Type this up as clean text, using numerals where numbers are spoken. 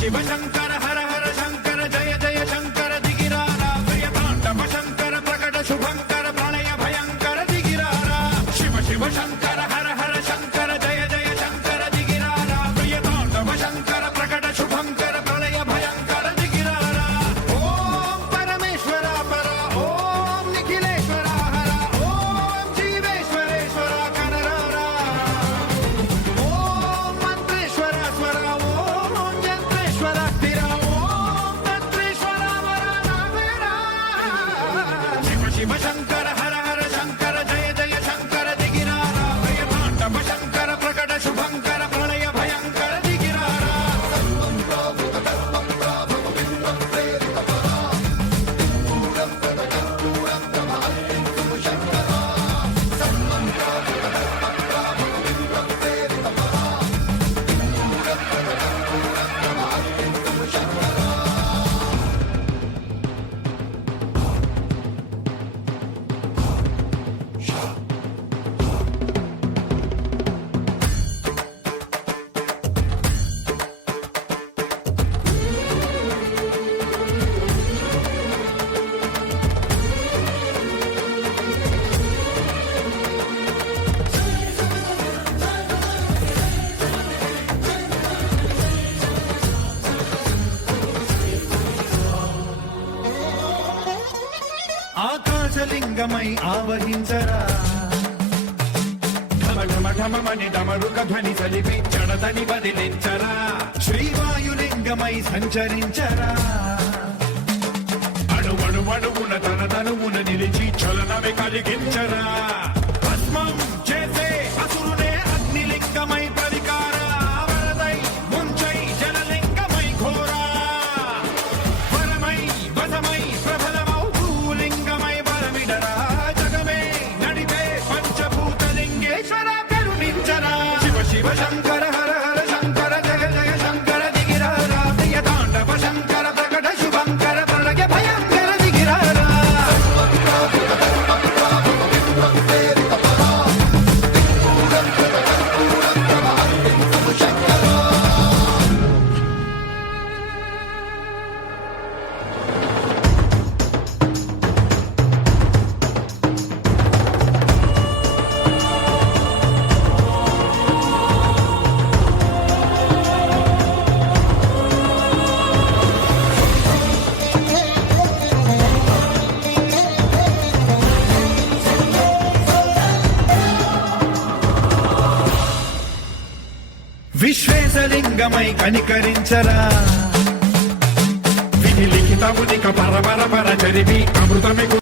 శివ శంకర హర హర శంకర జయ జయ శంకర దిగిరారా ప్రియతాండవ శంకర ప్రకట శుభంకర ప్రళయ భయంకర దిగిరారా శివ శివ శంకర హర హర శంకర జయ జయ శంకర దిగిరారా ప్రియతాండవ శంకర ప్రకట శుభంకర ప్రళయ భయంకర దిగిరారా ఓం పరమేశ్వర పర ఓం నిఖిలేశ్వర హర ఓం జీవేశ్వరేశ్వర కనరారా ఓం మంత్రేశ్వర స్వర శివ శంకర హర హర శంకర జయ జయ శంకర దిగిరారా ప్రియతాండవ శంకర ప్రకట శుభంకర ప్రళయ భయంకర దిగిరారా ఆకాశలింగమై ఆవహించరా ఢమ ఢమ ఢమమని డమరుక ధ్వని చలిపి చడతని బదిలించరా శ్రీవాయులింగమై సంచరించరా అణువణువున తన తనువున నిలిచి చలనమే కలిగించరా భస్మం చేసే అసురునే అగ్నిలింగమై పరికార వరదై ముంచై జలలింగమై ఘోరా వరమై వసమై ప్రబలమౌ భూలింగమై బలమిడరా జగమే నడిపే పంచభూతలింగేశ్వర కరుణించరా శివ శివ శంకర హర హర శంకర జయ జయ శంకర దిగిరారా ప్రియతాండవ శంకర ప్రకట శుభంకర ప్రళయ భయంకర దిగిరారా విశ్వేశలింగమై కనికరించరా విధి లిఖితమునిక పరపర పర చరివి అమృతమి